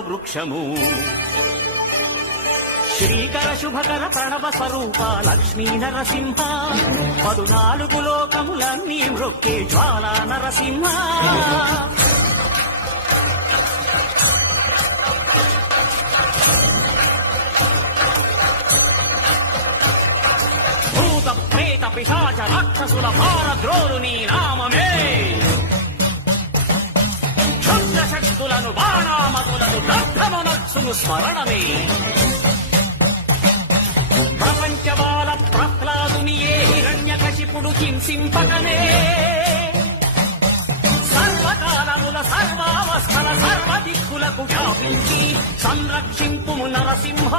వృక్షము శ్రీకర శుభకర ప్రణవ స్వరూప లక్ష్మీ నరసింహ 14 లోకములన్నీ మ్రొక్కే జ్వాలా నరసింహ భూత ప్రేత పిశాచ రాక్షసుల భారద్రోలు నీ నామమే క్షుద్ర శక్తులను బాణామతులను దగ్ధమనర్చును స్మరణమే ప్రపంచబాల ప్రహ్లాదుని ఏ హిరణ్యకశిపుడు హింసింపకనే సర్వకాలముల సర్వావస్థల సర్వదిక్కులకు వ్యాపించి సంరక్షింపుము నరసింహ